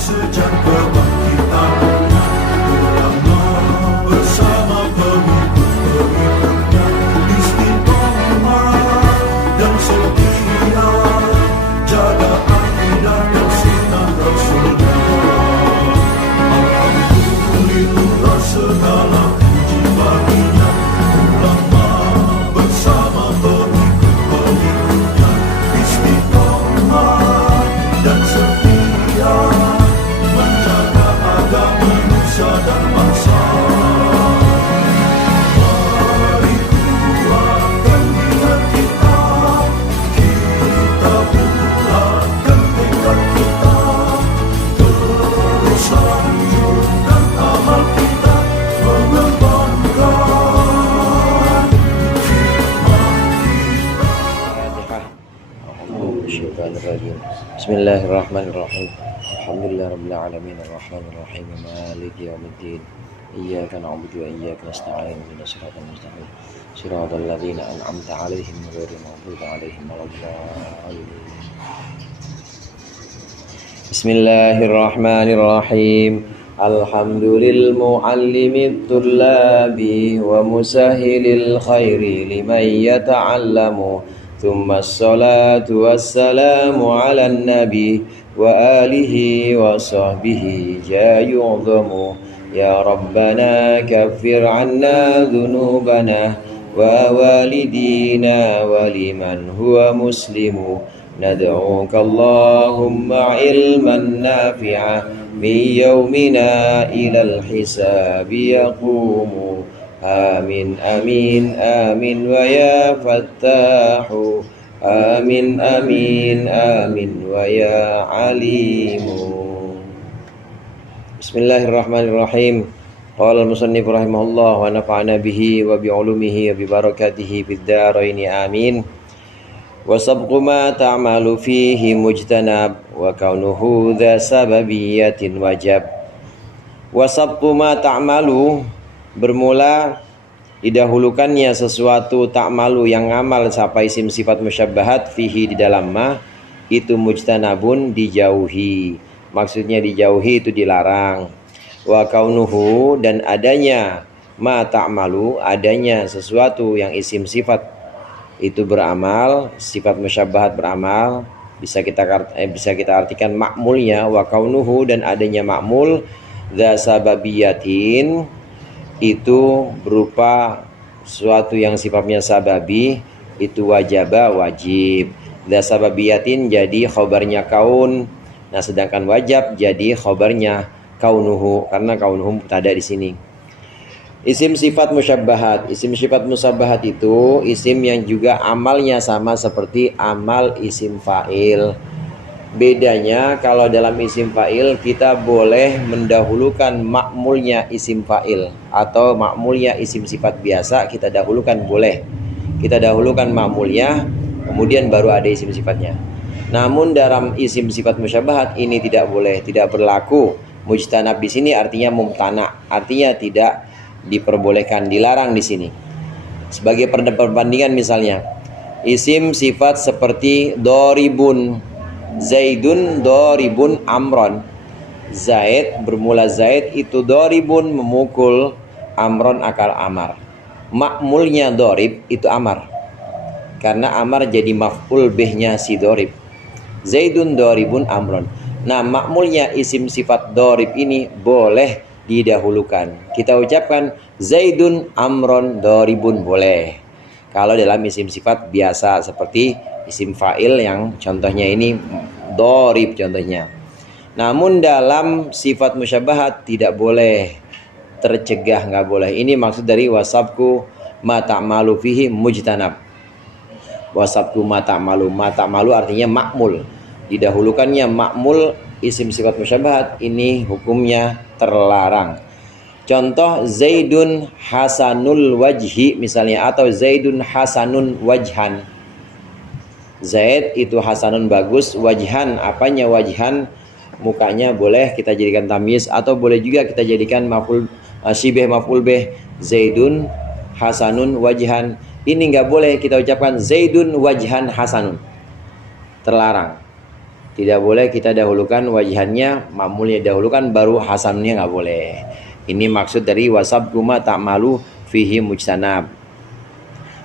sejak kebangkitan ulama bersama pengikut-pengikutnya istiqomah dan setia jaga akidah dan sunnah Rasulullah. Alhamdulillah segala puji baginya ulama bersama pengikut-pengikutnya istiqomah dan setia menjaga agama nusa dan bangsa. Mari kuatkan niat kita, kita bulatkan tekad kita, terus lanjutkan amal kita, mengembangkan hikmah kita. Bismillahirrahmanirrahim. Alhamdulillahirabbil alamin arrahmanir rahim maliki yaumiddin. Iyyaka na'budu wa iyyaka nasta'in ihdinas siratal mustaqim siratal ladzina an'amta 'alaihim ghairil maghdubi 'alaihim waladdallin. Bismillahirrahmanirrahim. Alhamdulil muallimit tullabi wa musahhilil khairi liman yata'allamu. Thumma assalatu wassalamu ala nabi wa alihi wa sahbihi jayu'zamu. Ya Rabbana kaffir anna dhunubana wa walidina wa liman huwa muslimu. Nad'uka Allahumma ilman nafi'a min yawmina ilal hisabi yaqumu. Amin amin amin wa ya fattahu. Amin amin amin wa ya alimu. Bismillahirrahmanirrahim. Qala al-musannif rahimahullah wa nafa'ana bihi wa bi'ulumihi wa bi barakatihi fid dharain amin. Wa sabqu ma ta'malu fihi mujtanab wa kaunuhu dha sababiyatin wajab. Wa sabqu ma ta'malu, bermula didahulukannya sesuatu ta'malu yang ngamal sampai isim sifat musyabbahat fihi di dalam ma, itu mujtanabun dijauhi. Maksudnya dijauhi itu dilarang. Wa kaunuhu, dan adanya ma ta'malu, adanya sesuatu yang isim sifat itu beramal, sifat musyabbahat beramal, bisa kita artikan ma'mulnya. Wa kaunuhu, dan adanya ma'mul dza sababiyatin, itu berupa suatu yang sifatnya sababi, itu wajaba wajib. Dza sababiyatin jadi khobarnya kaun. Nah, sedangkan wajab jadi khobarnya kaunuhu, karena kaunuhu mubtada di sini. Isim sifat musyabbahat. Isim sifat musyabbahat itu isim yang juga amalnya sama seperti amal isim fa'il. Bedanya kalau dalam isim fa'il kita boleh mendahulukan ma'mulnya isim fa'il, atau ma'mulnya isim sifat biasa kita dahulukan, boleh. Kita dahulukan ma'mulnya, kemudian baru ada isim sifatnya. Namun dalam isim sifat musyabbahat ini tidak boleh, tidak berlaku. Mujtanab di sini artinya mumtana, artinya tidak diperbolehkan, dilarang di sini. Sebagai perbandingan misalnya, isim sifat seperti doribun, Zaidun doribun amron. Zaid, bermula Zaid itu doribun, memukul, amron akal amar. Ma'mulnya dorib itu amar, karena amar jadi maf'ul bihnya si dorib. Zaidun doribun amron. Nah, ma'mulnya isim sifat dorib ini boleh didahulukan. Kita ucapkan Zaidun amron doribun, boleh. Kalau dalam isim sifat biasa seperti isim fa'il yang contohnya ini dorib contohnya. Namun dalam sifat musyabbahat tidak boleh, tercegah, nggak boleh. Ini maksud dari wasabku ma ta'malu fihi mujtanab. Wasabku ma ta'malu artinya ma'mul, didahulukannya ma'mul isim sifat musyabbahat, ini hukumnya terlarang. Contoh Zaidun hasanul wajhi misalnya, atau Zaidun hasanun wajhan. Zaid itu hasanun bagus, wajhan, apanya wajhan? Mukanya boleh kita jadikan tamyiz, atau boleh juga kita jadikan maf'ul syibih maf'ul bih. Zaidun hasanun wajhan. Ini enggak boleh kita ucapkan Zaidun wajhan hasanun. Terlarang. Tidak boleh kita dahulukan wajhannya, makmulnya dahulukan, baru hasannya nggak boleh. Ini maksud dari wasab kuma ta'malu fihi mujtanab.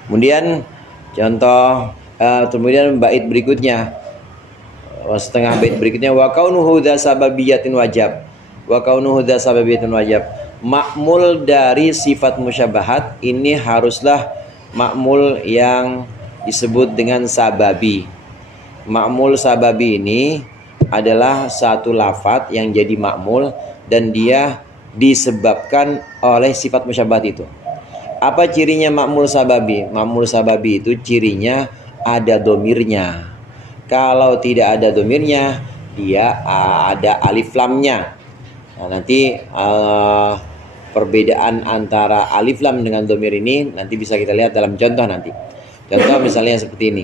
Kemudian contoh kemudian bait berikutnya, setengah bait berikutnya, wa kaunuhu dza sababiyatin wajab. Wa kaunuhu dza sababiyatin wajab. Makmul dari sifat musyabahat ini haruslah makmul yang disebut dengan sababi. Makmul sababi ini adalah satu lafadz yang jadi makmul dan dia disebabkan oleh sifat musyabahat itu. Apa cirinya makmul sababi? Makmul sababi itu cirinya ada domirnya. Kalau tidak ada domirnya, dia ada alif lamnya. Nah, nanti perbedaan antara alif lam dengan domir ini nanti bisa kita lihat dalam contoh nanti. Contoh misalnya seperti ini.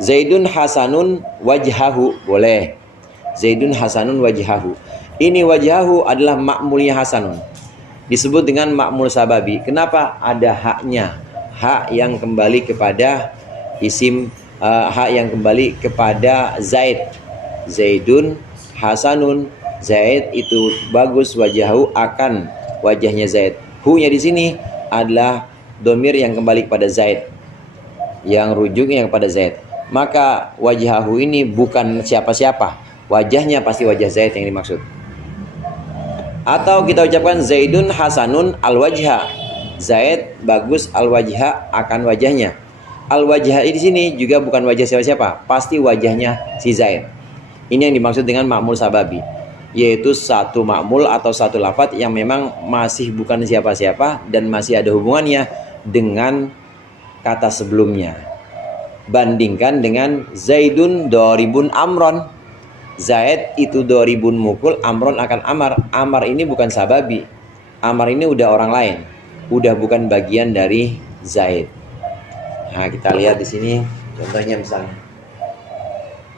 Zaidun hasanun wajhahu, boleh. Zaidun hasanun wajhahu. Ini wajhahu adalah makmulnya hasanun. Disebut dengan makmul sababi. Kenapa? Ada haknya. Hak yang kembali kepada isim, hak yang kembali kepada Zaid. Zaidun hasanun, Zaid itu bagus, wajhahu akan wajahnya Zaid. Hu-nya di sini adalah domir yang kembali kepada Zaid, yang rujuknya kepada Zaid. Maka wajhahu ini bukan siapa-siapa, wajahnya pasti wajah Zaid yang dimaksud. Atau kita ucapkan Zaidun hasanun al-wajha, Zaid bagus al-wajha akan wajahnya. Al-wajha di sini juga bukan wajah siapa-siapa, pasti wajahnya si Zaid. Ini yang dimaksud dengan makmul sababi, yaitu satu makmul atau satu lafadz yang memang masih bukan siapa-siapa dan masih ada hubungannya dengan kata sebelumnya. Bandingkan dengan Zaidun doribun amron. Zaid itu doribun mukul, amron akan amar. Amar ini bukan sababi. Amar ini udah orang lain, udah bukan bagian dari Zaid. Nah, kita lihat di sini contohnya misalnya.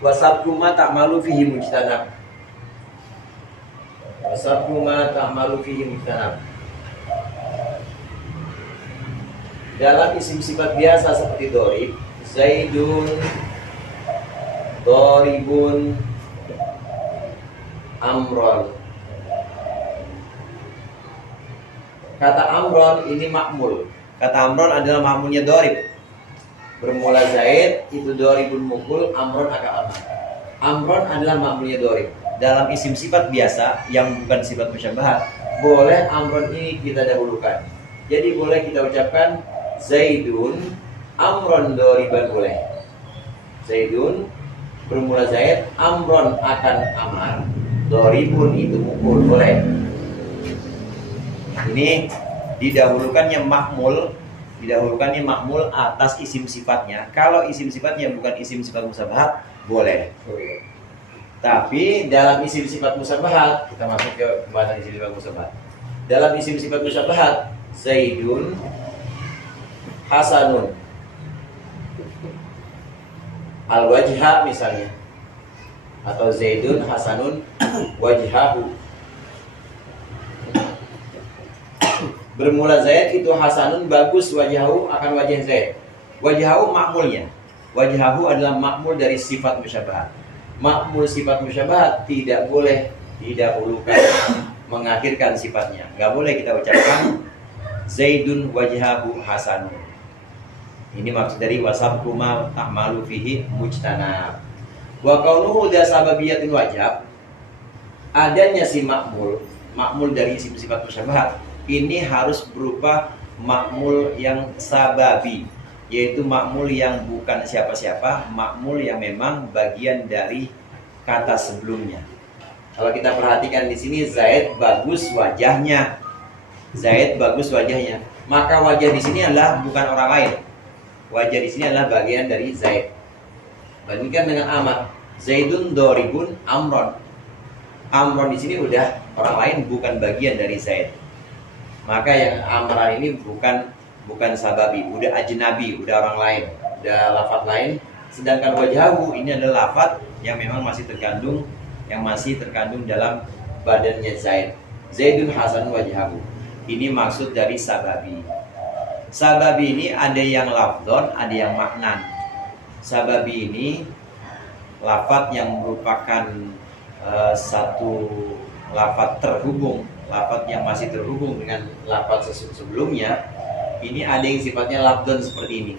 Wasabkuma ta'malu fihi mujtanab. Wasabkuma ta'malu fihi mujtanab. Dalam isim sifat biasa seperti dorib, Zaidun doribun amron. Kata amron ini makmul. Kata amron adalah makmulnya dorib. Bermula Zaid itu doribun mukul, amron akan amar. Amron adalah makmulnya dorib. Dalam isim sifat biasa yang bukan sifat musyabahat, boleh amron ini kita dahulukan. Jadi boleh kita ucapkan Zaidun amron doriban, boleh. Zaidun bermula Zaid, amron akan amar, doribun itu mukul, boleh. Ini didahulukannya makmul atas isim sifatnya. Kalau isim sifatnya bukan isim sifat musyabahat, boleh. Tapi dalam isim sifat musyabahat, kita masuk ke pembahasan isim sifat musyabahat. Dalam isim sifat musyabahat, Zaidun hasanun al-wajha misalnya, atau Zaidun hasanun wajhahu. Bermula Zaid itu hasanun bagus, wajhahu akan wajah Zaid. Wajhahu makmulnya. Wajhahu adalah makmul dari sifat musyabahat. Makmul sifat musyabahat tidak boleh didahulukan, mengakhirkan sifatnya. Gak boleh kita ucapkan Zaidun wajhahu hasanun. Ini maksud dari wasabkuma ta'malu fihi mujtanab. Wa kaunuhu dza sababiyatin wajab. Adanya si makmul dari isim sifat musyabahat ini harus berupa makmul yang sababi, yaitu makmul yang bukan siapa-siapa, makmul yang memang bagian dari kata sebelumnya. Kalau kita perhatikan di sini, Zaid bagus wajahnya. Zaid bagus wajahnya. Maka wajah di sini adalah bukan orang lain. Wajah di sini adalah bagian dari Zaid. Bandingkan dengan Amar. Zaidun doribun amron. Amron di sini udah orang lain, bukan bagian dari Zaid. Maka yang Amran ini bukan sababi, udah ajnabi, udah orang lain, udah lafadz lain. Sedangkan wajhahu ini adalah lafadz yang memang masih terkandung dalam badannya Zaid. Zaidun hasan wajhahu. Ini maksud dari sababi. Sababi ini ada yang lafdon, ada yang maknan. Sababi ini lafadz yang merupakan satu lafadz terhubung, lafadz yang masih terhubung dengan lafadz sebelumnya, ini ada yang sifatnya lafdon seperti ini.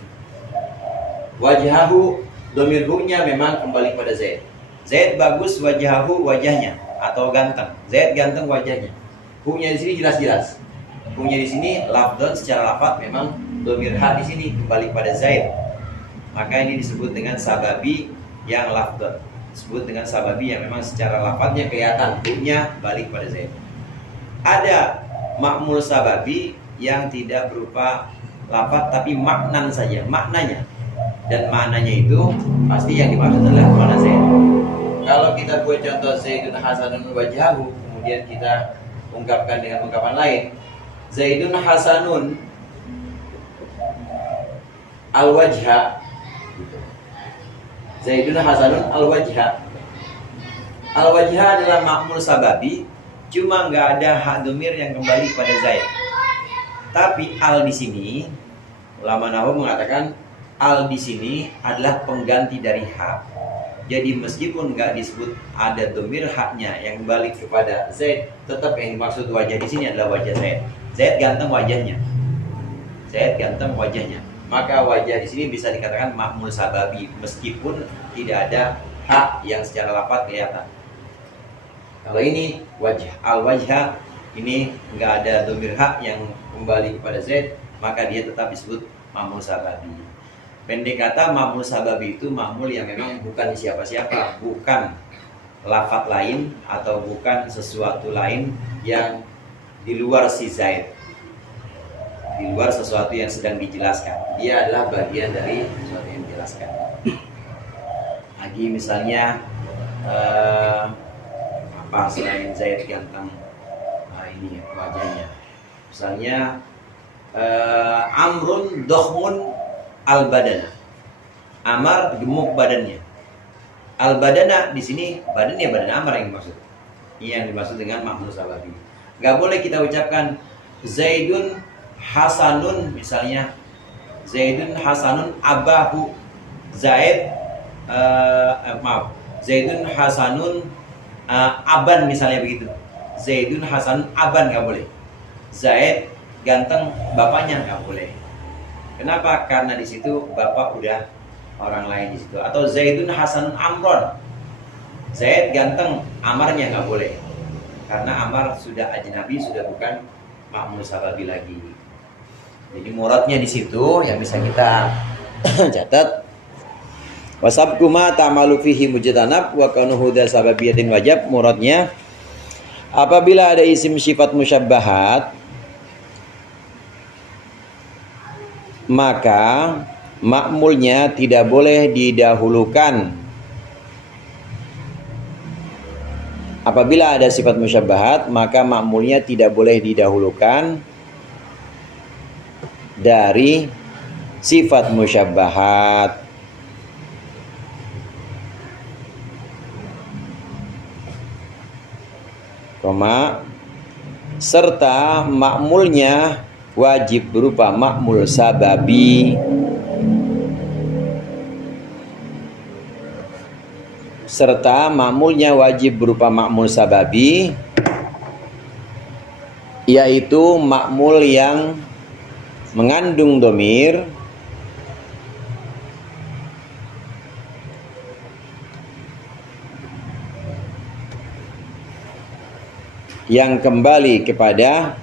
Wajhahu, domir hu-nya memang kembali pada Zaid. Zaid bagus wajhahu, wajahnya atau ganteng. Zaid ganteng wajahnya. Hu-nya di sini jelas-jelas. Hu-nya di sini lafdon secara lafadz memang domir ha di sini kembali pada Zaid. Maka ini disebut dengan sababi yang lafdon. Disebut dengan sababi yang memang secara lafadznya kelihatan hu-nya balik pada Zaid. Ada ma'mul sababi yang tidak berupa lafadz tapi maknan saja, maknanya. Dan maknanya itu pasti yang dimaksud adalah makna Zaid. Kalau kita buat contoh Zaidun hasanun wajhahu, kemudian kita ungkapkan dengan ungkapan lain, Zaidun hasanun al-wajha, Zaidun hasanun al-wajha. Al-wajha adalah ma'mul sababi, cuma nggak ada hak domir yang kembali pada Zaid. Tapi al di sini, ulama nahwu mengatakan al di sini adalah pengganti dari ha. Jadi meskipun nggak disebut ada domir haknya yang kembali kepada Zaid, tetap yang dimaksud wajah di sini adalah wajah Zaid. Zaid ganteng wajahnya. Zaid ganteng wajahnya. Maka wajah di sini bisa dikatakan ma'mul sababi meskipun tidak ada hak yang secara lafadz kelihatan. Kalau ini wajah al-wajha, ini nggak ada domir hak yang kembali kepada Zaid, maka dia tetap disebut ma'mul sababi. Pendek kata, ma'mul sababi itu ma'mul yang memang bukan siapa-siapa, bukan lafadz lain atau bukan sesuatu lain yang di luar si Zaid, di luar sesuatu yang sedang dijelaskan. Dia adalah bagian dari sesuatu yang dijelaskan. Lagi misalnya apa selain Zaid ganteng, ini wajahnya. Misalnya Amrun dohmun al-badana. Amar gemuk badannya. Al-badana di sini badannya badan Amar yang dimaksud. Ini yang dimaksud dengan ma'mul sababi. Gak boleh kita ucapkan Zaidun hasanun, misalnya Zaidun hasanun abahu. Zaid Zaidun hasanun aban, misalnya begitu. Zaidun hasanun aban gak boleh. Zaid ganteng bapaknya gak boleh. Kenapa? Karena di situ bapak udah orang lain di situ. Atau Zaidun hasanun amron. Zaid ganteng, Amarnya nggak boleh. Karena Amar sudah ajnabi, sudah bukan ma'mul sababi lagi. Jadi muradnya di situ yang bisa kita catat. Wasabku ma ta'malu fihi mujtanab wa kanu huda sababiyatin wajab. Muradnya, apabila ada isim sifat musyabbahat, maka ma'mulnya tidak boleh didahulukan. Apabila ada sifat musyabbahat, maka ma'mulnya tidak boleh didahulukan dari sifat musyabbahat. Koma, serta ma'mulnya wajib berupa ma'mul sababi, serta ma'mulnya wajib berupa ma'mul sababi, yaitu ma'mul yang mengandung domir yang kembali kepada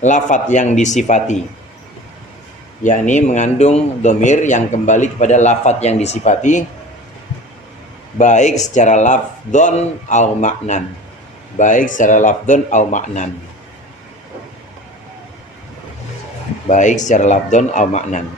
lafadz yang disifati, yakni mengandung domir yang kembali kepada lafadz yang disifati, baik secara lafdon au maknan, baik secara lafdon au maknan, baik secara lafdon au maknan.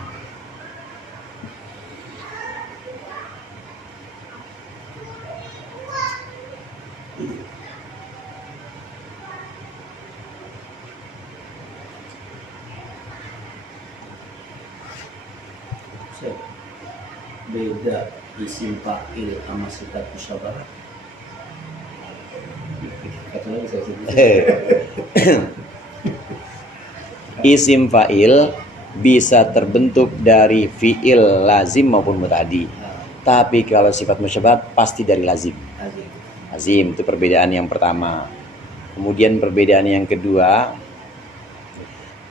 Beda isim fa'il sama sifat musyabbahat. Isim fa'il bisa terbentuk dari fi'il lazim maupun muta'addi. Tapi kalau sifat musyabahat pasti dari lazim. Lazim itu perbedaan yang pertama. Kemudian perbedaan yang kedua,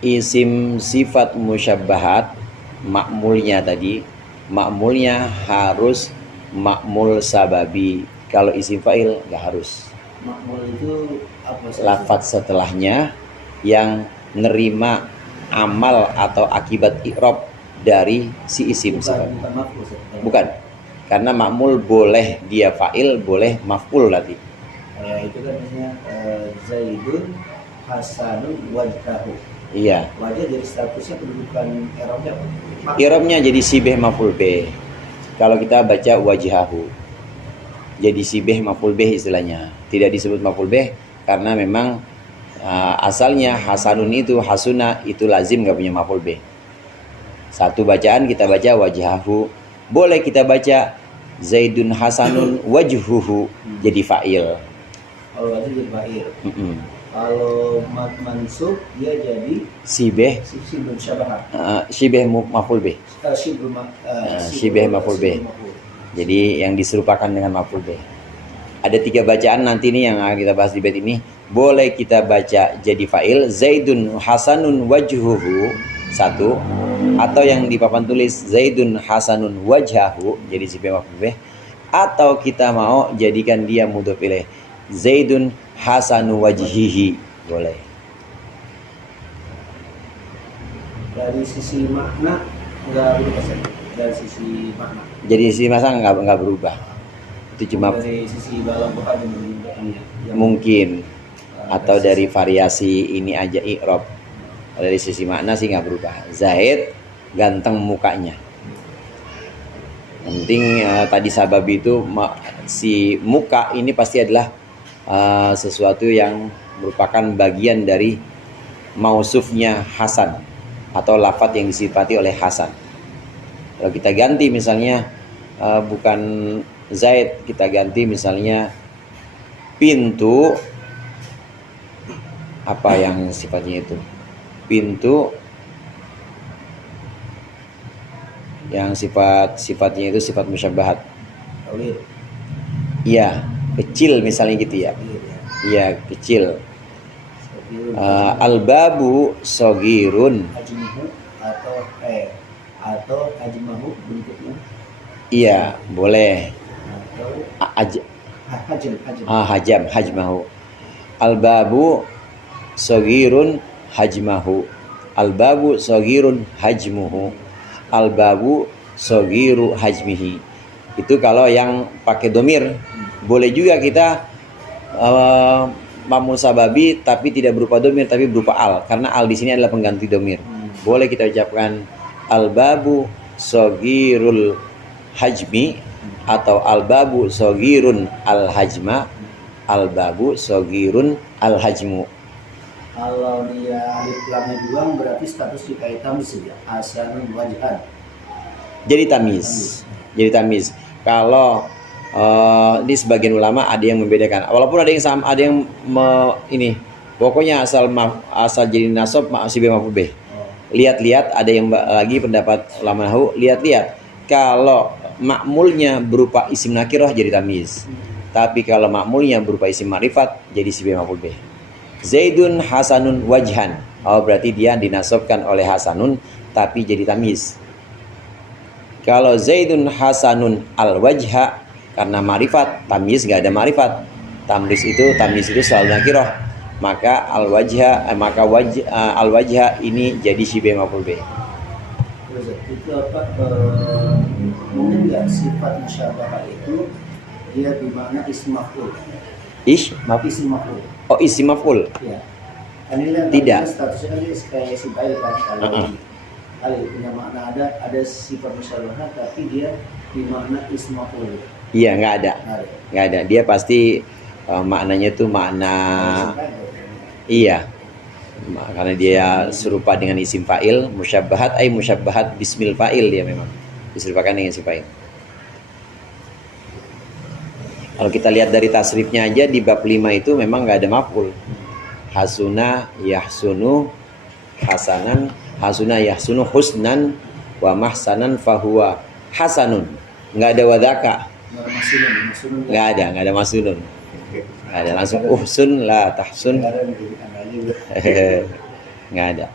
isim sifat musyabahat makmulnya tadi, makmulnya harus makmul sababi. Kalau isim fa'il nggak harus. Makmul itu apa? Lafadz setelahnya yang nerima amal atau akibat i'rab dari si isim sifat. Bukan makmul. Bukan. Karena makmul boleh dia fa'il, boleh maf'ul nanti. Itu kan misalnya Zaidun Hasanun wajhahu. Iya. Wajah jadi statusnya kedudukan i'rabnya apa? I'rabnya jadi sibeh maf'ul bih. Kalau kita baca wajhahu, jadi sibeh maf'ul bih istilahnya. Tidak disebut maf'ul bih karena memang asalnya hasanun itu hasuna itu lazim, nggak punya maf'ul bih. Satu bacaan kita baca wajhahu, boleh kita baca Zaidun hasanun wajhuhu jadi fa'il. Kalau wajah jadi fa'il. Kalau mad mansub dia jadi Sibeh sibul syabahat. sibeh maf'ul bih. Sibeh maf'ul bih. Jadi yang diserupakan dengan maf'ul bih. Ada 3 bacaan nanti nih yang kita bahas di bait ini. Boleh kita baca jadi fa'il Zaidun hasanun wajhuhu satu, atau yang di papan tulis Zaidun hasanun wajhahu jadi sibeh maf'ul bih, atau kita mau jadikan dia mudhof ilaih Zaidun hasanu wajhihi, boleh. Dari sisi makna nggak berubah. Dari sisi makna. Jadi sisi masa nggak berubah. Itu cuma dari sisi dalam bukan yang mungkin atau dari variasi ini aja i'rab. Dari sisi makna sih nggak berubah. Zaid ganteng mukanya. Penting tadi sabab itu si muka ini pasti adalah sesuatu yang merupakan bagian dari mausufnya Hasan atau lafadz yang disifati oleh Hasan. Kalau kita ganti misalnya bukan Zaid, kita ganti misalnya pintu, apa yang sifatnya itu? Pintu yang sifatnya itu sifat musyabahat. Iya, kecil misalnya gitu ya. Iya, kecil. Al-babu sogirun. Atau ajmahu bentuknya. Iya, boleh. Hajam. Hajmahu. Al-babu sogirun hajmahu. Al-babu sogirun hajmuhu. Al-babu sogiru hajmihi. Itu kalau yang pakai domir. Boleh juga kita mamul sababi tapi tidak berupa domir tapi berupa al, karena al di sini adalah pengganti domir. Boleh kita ucapkan al-babu sogirul hajmi atau al-babu sogirun al-hajma, al-babu sogirun al-hajmu. Kalau dia alif lamnya doang berarti status dikait tamis ya. Hasanun wajhan. Jadi tamis. Jadi tamis. Kalau di sebagian ulama ada yang membedakan. Walaupun ada yang sama, ada yang ini pokoknya asal jadi nasab sibeh maf'ul bih. Lihat-lihat, ada yang lagi pendapat ulama nahwu, lihat-lihat. Kalau makmulnya berupa isim nakirah jadi tamis. Tapi kalau makmulnya berupa isim ma'rifat jadi sibeh maf'ul bih. Zaidun hasanun wajhan. Oh, berarti dia dinasabkan oleh hasanun tapi jadi tamis. Kalau Zaidun hasanun al-wajha, karena ma'rifat, tamis nggak ada ma'rifat. Tamis itu selalu nakirah. Maka al-wajha al-wajha ini jadi sibeh maf'ul bih. Itu apa? Mungkin nggak sifat musyabahah itu dia bermakna isim maf'ul. Isim maf'ul. Oh, isim maf'ul. Ya. Kan tidak. Statusnya kan dia kayak isim fa'il kan. Kalau punya makna ada sifat musyabahah tapi dia bermakna isim maf'ul. Iya, nggak ada. Dia pasti maknanya tuh makna iya. Karena dia serupa dengan isim fa'il, musyabbahat ay musyabbahat bismil fa'il, dia memang diserupakan dengan isim fa'il. Kalau kita lihat dari tasrifnya aja di bab 5 itu memang nggak ada maf'ul. Hasuna, yahsunu, hasanan, hasuna yahsunu husnan, wa mahsanan fahuwa hasanun. Nggak ada wadaka, Masunun. nggak ada masunun, nggak ada, langsung uhsun la tahsun. Nggak ada nih, anaknya. Nggak ada.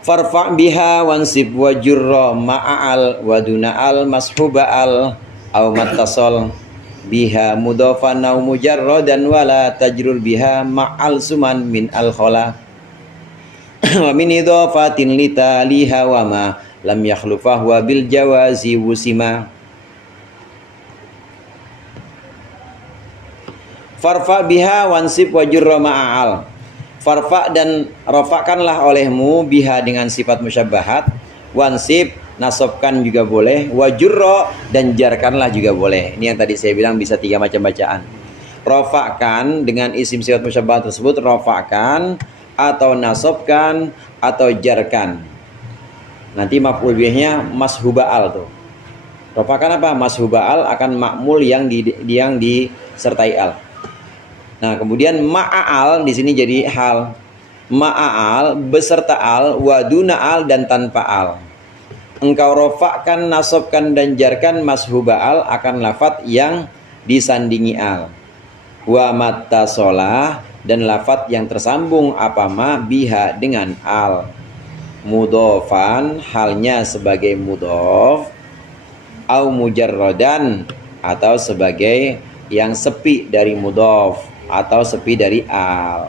Farfa biha wansib wa jurra ma'al wa duna'al mashuba'al au mattasal biha mudhafan au mujarradan wala tajrur biha ma'al suman min al khala wa min idhafatin litaliha wa ma lam yakhlufah wa bil jawazi wusima. Farfa biha wansib wa jurra ma'al. Farfa dan rafa'kanlah olehmu biha dengan sifat musyabbahat, wansib nasabkan juga boleh, wajurra dan jarkanlah juga boleh. Ini yang tadi saya bilang bisa 3 macam bacaan. Rafa'kan dengan isim sifat musyabbahat tersebut, rafa'kan atau nasabkan atau jarkan. Nanti maf'ul bihnya mashuba'al tuh. Rafa'kan apa? Mashuba'al akan ma'mul yang disertai al. Nah, kemudian ma'al di sini jadi hal. Ma'al beserta al, waduna al dan tanpa al. Engkau rofakkan, nasabkan dan jarkan mashuba al akan lafat yang disandingi al. Wa mattasolah dan lafat yang tersambung apa ma biha dengan al. Mudhofan halnya sebagai mudhof, au mujarradan atau sebagai yang sepi dari mudhof atau sepi dari al.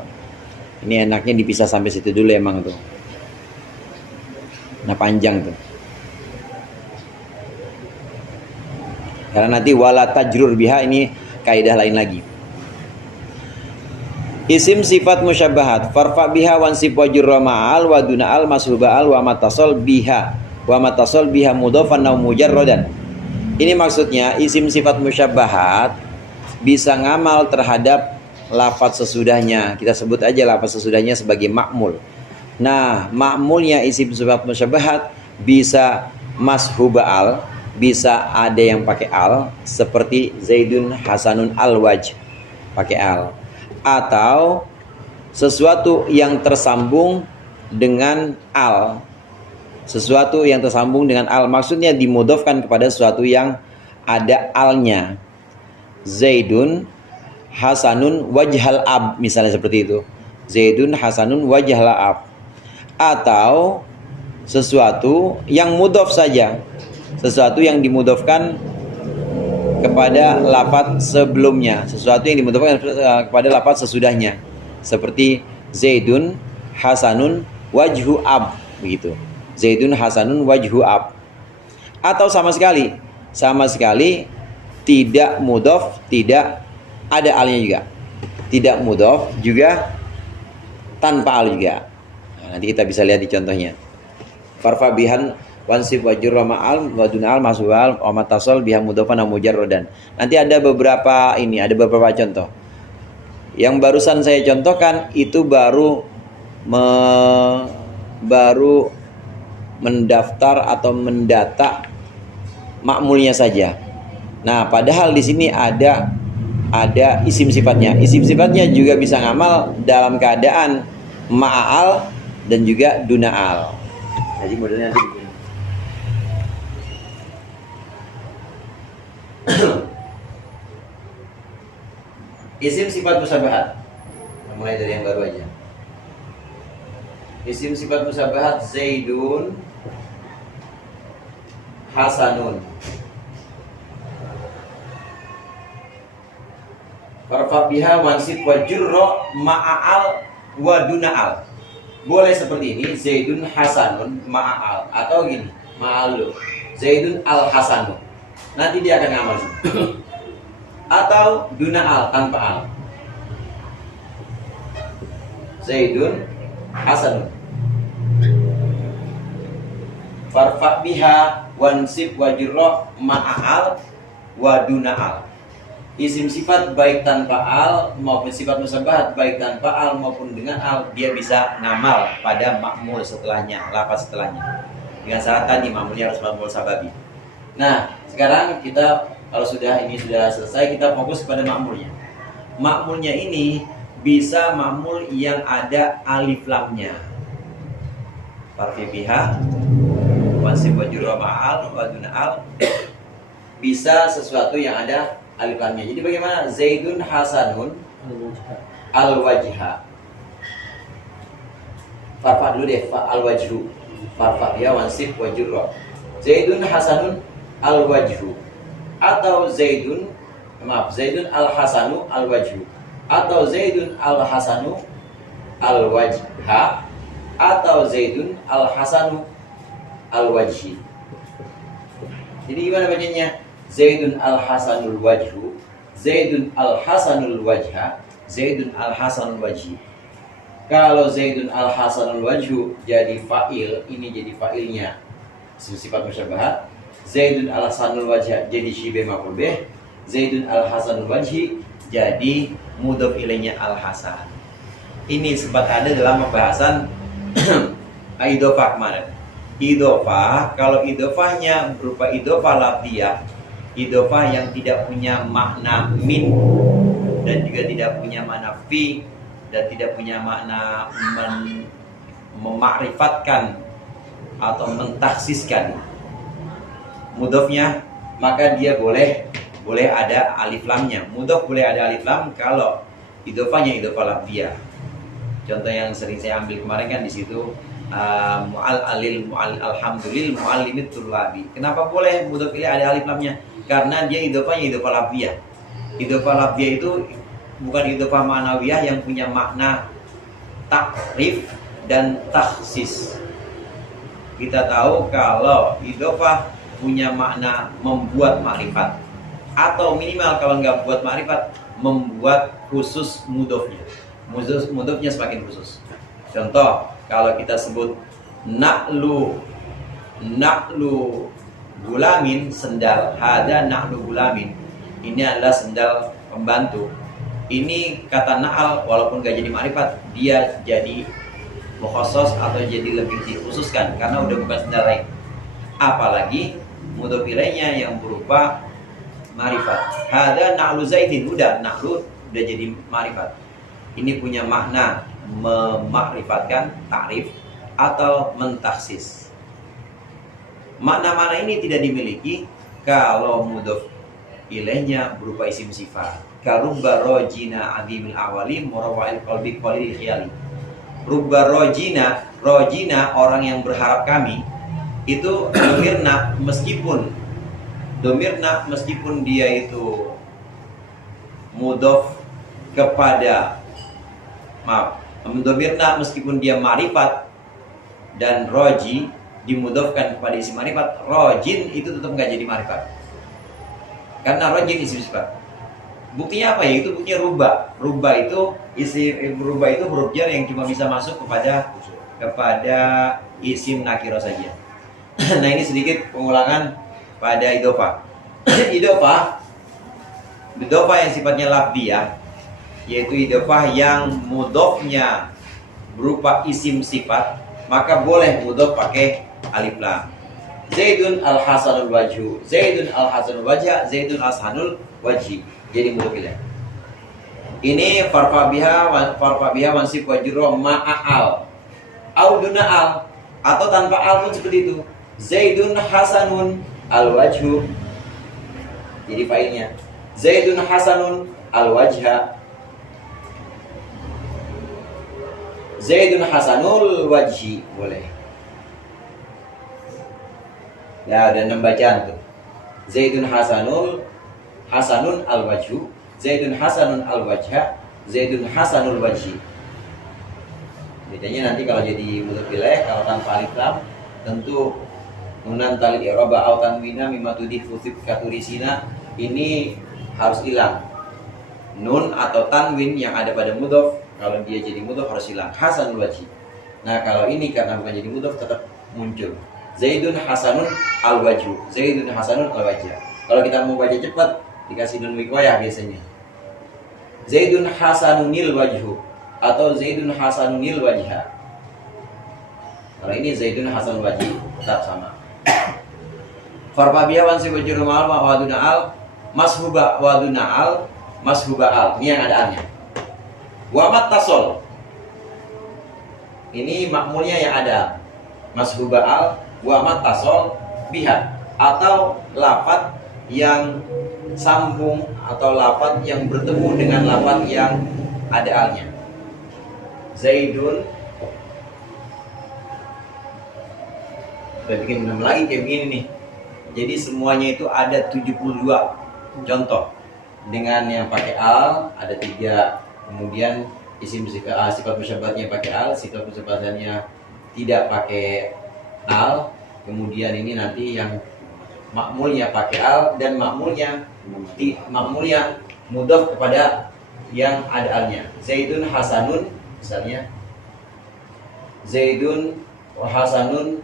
Ini enaknya dipisah sampai situ dulu emang tuh. Nah, panjang tuh. Karena nanti wala tajrur biha ini kaidah lain lagi. Isim sifat musyabbahat, farfa biha wansib wajurra ma'al wa duna'al mashuba'al wa matasol biha mudhofan au mujarradan. Ini maksudnya isim sifat musyabbahat bisa ngamal terhadap lafaz sesudahnya. Kita sebut aja lafaz sesudahnya sebagai ma'mul. Nah, ma'mulnya isim sifat musyabbahat bisa mashuba al, bisa ada yang pakai al, seperti Zaidun Hasanun al-wajh pakai al, atau sesuatu yang tersambung dengan al. Sesuatu yang tersambung dengan al maksudnya dimudhofkan kepada sesuatu yang ada alnya. Zaidun Hasanun wajhal ab, misalnya seperti itu. Zaidun Hasanun wajhal ab. Atau sesuatu yang mudhof saja, sesuatu yang dimudhofkan kepada lafaz sebelumnya, sesuatu yang dimudhofkan kepada lafaz sesudahnya, seperti Zaidun Hasanun wajhu ab, begitu. Zaidun Hasanun wajhu ab. Atau sama sekali tidak mudhof, tidak ada alnya juga, tidak mudhof juga tanpa al juga. Nah, nanti kita bisa lihat di contohnya. Farfa bihan wansib wajurra ma'al wa dunal masual wa matasal biha mudhofan wa mujarradan. Nanti ada beberapa contoh. Yang barusan saya contohkan itu baru mendaftar atau mendata ma'mulnya saja. Nah, padahal di sini ada isim sifatnya. Isim sifatnya juga bisa ngamal dalam keadaan ma'al dan juga duna'al. Jadi modelnya nanti begini. Isim sifat musyabahat. Mulai dari yang baru aja. Isim sifat musyabahat Zaidun Hasanun. Farfa biha wansib wajurra ma'al wa duna'al. Boleh seperti ini, Zaidun Hasanun ma'al, atau gini, ma'al Zaidun al Hasanun. Nanti dia akan ngamal. Atau duna'al tanpa al. Zaidun Hasanun. Farfa biha wansib wajurra ma'al wa duna'al. Isim sifat baik tanpa al maupun sifat musyabahat baik tanpa al maupun dengan al, dia bisa ngamal pada ma'mul setelahnya, lafaz setelahnya. Dengan syarat tadi ma'mulnya harus ma'mul sababi. Nah, sekarang kita kalau sudah selesai, kita fokus pada ma'mulnya. Ma'mulnya ini bisa ma'mul yang ada alif lamnya. Farfi biha wansib wajur ma'al waduna al, bisa sesuatu yang ada alif lamnya. Jadi bagaimana? Zaidun hasanun al-wajha. Farfa dulu deh, al-wajhu. Farfa biha wansib wajur. Zaidun hasanun al-wajhu, atau Zaidun al-hasanu al-wajhu, atau Zaidun al-hasanu al-wajha, atau Zaidun al-hasanu al-wajhi. Jadi gimana bacanya? Zaidun al-hasanul wajhu, Zaidun al-hasanul wajha, Zaidun al-hasanul wajhi. Kalau Zaidun al-hasanul wajhu jadi fa'il, ini jadi fa'ilnya sifat musyabahat. Zaidun al-hasanul wajha jadi syibih maf'ul bih. Zaidun al-hasanul wajhi jadi mudhof ilaihnya al-hasan. Ini sempat ada dalam pembahasan idhofah kemarin. Idhofah, kalau idhofahnya berupa idhofah lafziyah, idhofah yang tidak punya makna min dan juga tidak punya makna fi dan tidak punya makna memakrifatkan atau mentaksiskan mudhofnya, maka dia boleh ada alif lamnya. Mudhof boleh ada alif lam kalau idhofahnya idhofah lafziyah. Contoh yang sering saya ambil kemarin kan di situ alhamdulillah muallimit tullabi. Kenapa boleh mudhof ilaih ada alif lamnya? Karena dia idhofahnya idhofah lafziyah. Idhofah lafziyah itu bukan idhofah ma'nawiyah yang punya makna takrif dan takhsis. Kita tahu kalau idhofah punya makna membuat makrifat, atau minimal kalau nggak buat makrifat, membuat khusus mudhofnya. Mudhofnya semakin khusus. Contoh, kalau kita sebut na'lu gulamin, sendal, hada na'lu gulamin, ini adalah sendal pembantu. Ini kata na'al walaupun gak jadi makrifat, dia jadi mukhassas atau jadi lebih dikhususkan karena udah bukan sendal lain. Apalagi mudhof ilaihnya yang berupa makrifat. Hada na'lu zaidin, udah na'lu udah jadi makrifat. Ini punya makna memakrifatkan, takrif atau mentaksis. Makna-makna ini tidak dimiliki kalau mudhof ilaihnya berupa isim sifat. Karubba rojina adimil awali murawa'il qalbi qalil khiyali. Rubba rojina orang yang berharap kami, itu domirna meskipun dia itu mudhof kepada domirna meskipun dia marifat dan roji dimudhofkan kepada isim marifat, rojin itu tetap nggak jadi marifat karena rojin isim sifat. Buktinya apa ya? Itu buktinya rubba itu huruf jar yang cuma bisa masuk kepada isim nakiro saja. Nah, ini sedikit pengulangan pada idhofah. Idhofah yang sifatnya lafziyah, yaitu idhofah yang mudhofnya berupa isim sifat, maka boleh mudhof pakai alif lam. Zaidun al-hasanul wajhu, Zaidun al-hasanul wajha, Zaidun al-hasanul wajhi. Jadi mudhof ilaih. Ini farfa biha wansib wajro ma'al au duna al, atau tanpa al pun seperti itu. Zaidun hasanun al-wajhu, jadi failnya. Zaidun hasanun al-wajha, Zaidun hasanul wajhi, boleh. Ya, ada 6 bacaan tuh. Zaidun hasanun al-wajhu, Zaidun hasanun al-wajha, Zaidun hasanul wajhi. Bedanya nanti kalau jadi mudhof ilaih, kalau tanpa alif lam tentu nunan talil i'raba au tanwina mimma tudhifu katurisina, ini harus hilang. Nun atau tanwin yang ada pada mudhof, kalau dia jadi mudhof harus hilang. Hasanul wajhi. Nah, kalau ini karena bukan jadi mudhof tetap muncul. Zaidun hasanun al-wajhu, Zaidun hasanun al-wajha. Kalau kita mau baca cepat dikasih nun wiqayah biasanya. Zaidun hasanunil wajhu atau Zaidun hasanunil wajha. Kalau ini Zaidun hasanul wajhi tetap sama. Farfa biha wansib wajru ma'al waduna al mashuba waduna al mashuba al. Ini yang ada alnya. Wa mattasol. Ini makmulnya yang ada. Mashubah al wa mattasol biha, atau lafaz yang sambung atau lafaz yang bertemu dengan lafaz yang ada alnya. Zaidun. Kita bikin enam lagi kayak begini nih. Jadi semuanya itu ada 72 contoh. Dengan yang pakai al ada 3. Kemudian isim sifat musyabbatnya pakai al, sifat musyabbatnya tidak pakai al. Kemudian ini nanti yang makmulnya pakai al dan makmulnya mudhaf kepada yang ada alnya. Zaidun hasanun misalnya. Zaidun hasanun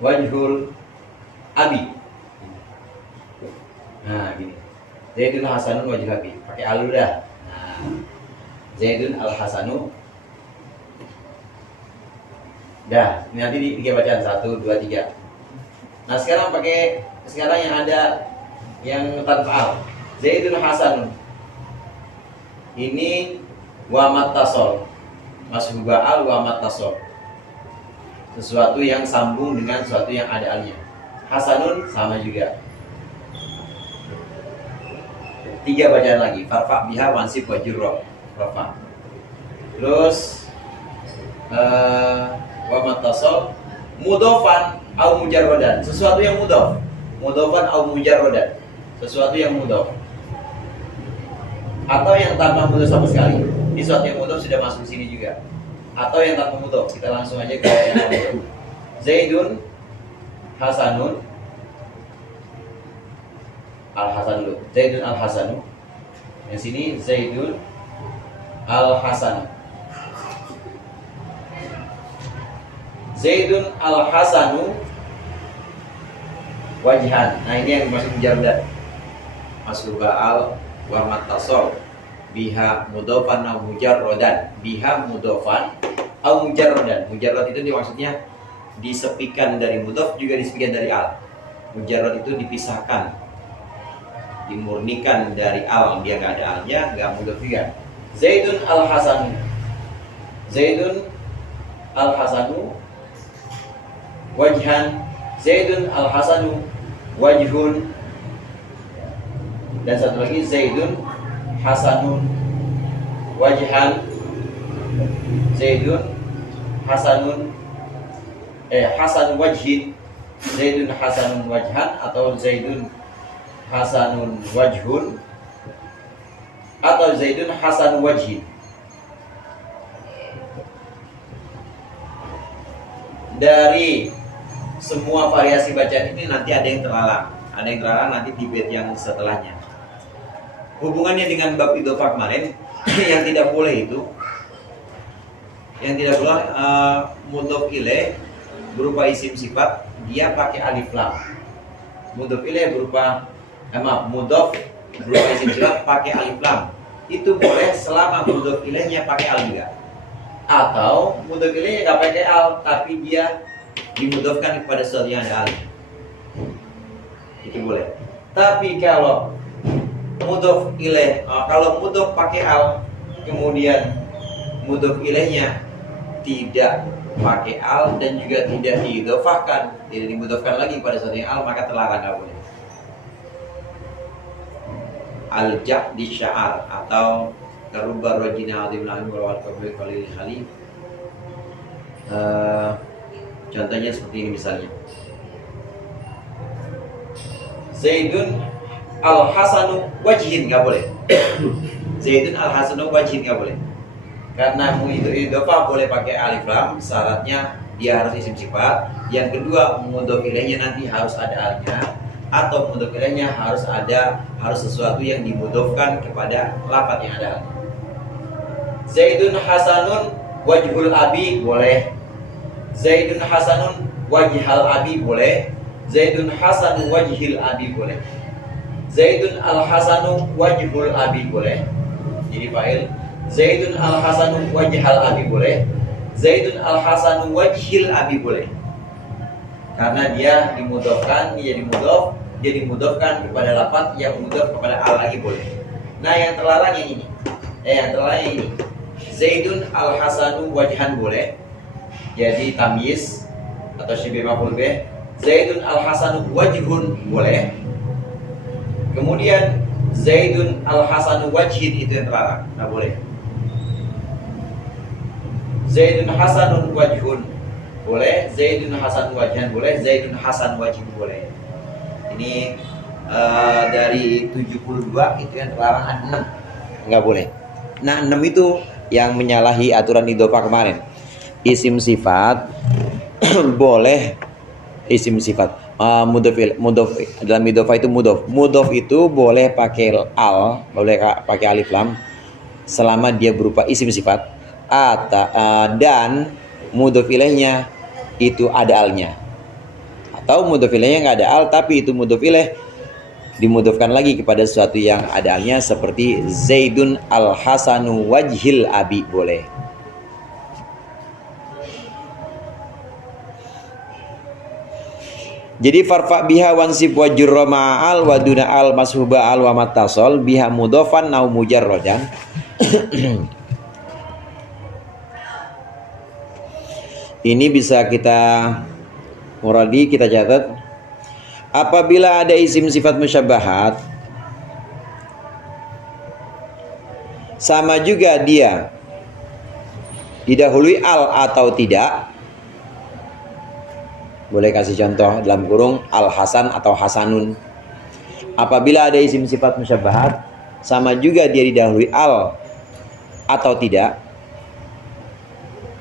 wajhul abi. Nah, gini. Zaidun hasanun wajhul abi. Pakai al udah. Nah, Zaidun al hasanu. Dah, ini nanti di 3 bacaan 1 2 3. Nah, sekarang yang ada yang tanpa al. Zaidun hasanun. Ini wa mattasol. Mashubah al wa mattasol. Sesuatu yang sambung dengan sesuatu yang ada alnya. Hasanun sama juga. 3 bacaan lagi. Farfa biha wansib wajurro. Farfa. Terus wa mattasol mudhofan au mujarrodan. Sesuatu yang mudhof. Mudhofan au mujarrodan. Sesuatu yang mudhof. Atau yang tanpa mudhof sama sekali. Ini sesuatu yang mudhof sudah masuk sini juga. Atau yang tanpa mudhof. Kita langsung aja ke yang mudhof. Zaidun hasanun al-hasan dulu. Zaidun al-hasanu. Yang sini Zaidun al-hasan. Zaidun al-hasanu wajhan. Nah, ini yang masuk mujarrad. Mashubah al wa mattasol biha mudhofan au mujarradan. Biha mudhofan au mujarradan. Mujarrad itu maksudnya disepikan dari mudhof, juga disepikan dari al. Mujarrad itu dipisahkan, dimurnikan dari al. Dia nggak ada alnya, nggak mudhof juga. Zaidun al-hasanu. Zaidun al-hasanu wajhan. Zaidun al-hasanu wajhun. Dan satu lagi Zaidun hasanun wajhan. Zaidun hasanun hasan wajhin. Zaidun hasanun wajhan atau Zaidun hasanun wajhun atau Zaidun hasan wajhin. Dari semua variasi bacaan ini nanti ada yang terlarang. Ada yang terlarang nanti di bait yang setelahnya. Hubungannya dengan bab idhofah kemarin yang tidak boleh itu, yang tidak boleh mudhof ilaih berupa isim sifat dia pakai alif lam. Mudhof ilaih berupa mudhof berupa isim sifat pakai alif lam. Itu boleh selama mudhof ilaihnya pakai al juga. Atau mudhof ilaihnya nggak pakai al tapi dia dimudhofkan kepada sesuatu yang ada alif. Itu boleh. Tapi kalau mudhof ilaih, kalau mudhof pakai al, kemudian mudhof ilaihnya tidak pakai al dan juga tidak diidhofahkan, tidak dimudhofkan lagi pada sesuatu yang al, maka terlarang, nggak boleh. Al-jah di sya'ar atau karubar rajina azim lahim wal qabri qalil halim. Contohnya seperti ini misalnya. Zaidun al-hasanu wajhin, nggak boleh. Zaidun al-hasanu wajhin nggak boleh. Karena mudhof boleh pakai alif lam, syaratnya dia harus isim sifat. Yang kedua, mudhof ilaihnya nanti harus ada alnya, atau mudhof ilaihnya harus sesuatu yang dimudhofkan kepada lafaz yang ada alnya. Zaidun hasanun wajhul abi boleh. Zaidun hasanun wajhal abi boleh. Zaidun hasan wajhil abi boleh. Zaidun al-hasanu wajhul abi boleh. Jadi fa'il. Zaidun al-hasanu wajhal abi boleh. Zaidun al-hasanu wajhil abi boleh. Karena dia dimudhofkan, dia dimudhof dia dimudofkan kepada lafaz yang mudaf kepada al lagi boleh. Nah, yang terlarang yang ini. Yang terlarang yang ini. Zaidun al-hasanu wajhan boleh. Jadi tamyiz atau syibih maf'ul bih. Zaidun al-hasanu wajhun boleh. Kemudian Zaidun al-hasanu wajhin itu yang terlarang, nggak boleh. Zaidun hasanun wajhun boleh, Zaidun hasan wajhan boleh, Zaidun hasan wajhin boleh. Ini dari 72 itu yang terlarang ada 6, nggak boleh. Nah, 6 itu yang menyalahi aturan idhofah kemarin. Isim sifat boleh, isim sifat mudhof dalam idhofah itu mudhof itu boleh pakai al, boleh pakai alif lam selama dia berupa isim sifat dan mudhof ilaihnya itu ada alnya, atau mudhof ilaihnya nggak ada al tapi itu mudhof ilaih dimudhofkan lagi kepada sesuatu yang ada alnya, seperti Zaidun al-hasanu wajhil abi boleh. Jadi farfa biha wansib wa jurra ma'al wa duna al mashuba al wa mattasal biha mudhofan au mujarradan. Ini bisa kita muradi, kita catat. Apabila ada isim sifat musyabbahat, sama juga dia didahului al atau tidak. Boleh kasih contoh dalam kurung al-hasan atau hasanun. Apabila ada isim sifat musyabbahat, sama juga dia didahului al atau tidak.